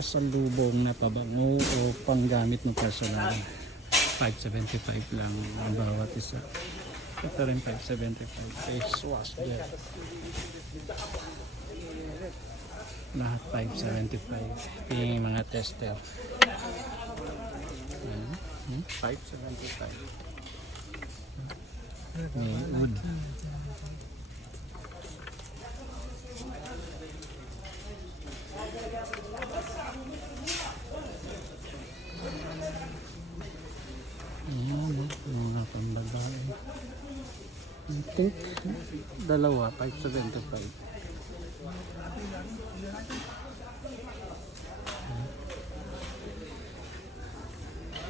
pasalubong na pabango o panggamit ng personal. 575 lang ang bawat isa. Ito rin 575 face wash gel. Lahat 575. Yung mga tester. 575. May wood. Ayan, mga pambabae. I think dalawa 575.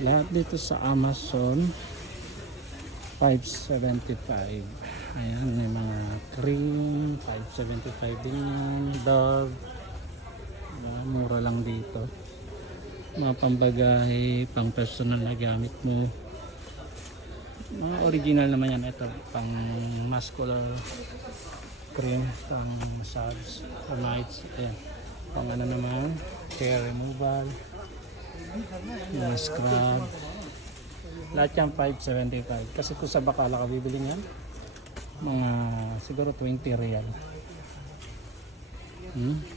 Lahat dito sa Amazon 575. Ayan, may mga cream 575 din yan. Dove, mura lang dito. Mga pambagahe, pang personal na gamit mo. Mga original naman yan. Ito pang muscular cream, pang massage, pang nights. Ayan, pang ano naman, hair removal, mga scrub. Lahat yan 575. Kasi kung sa Bacala ka bibili yan, mga siguro 20 real.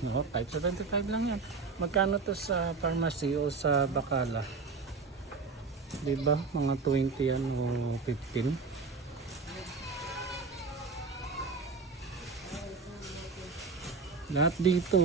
No, 575 lang yan. Magkano to sa pharmacy o sa Bacala? Diba? Mga 20 yan o 15. Lahat dito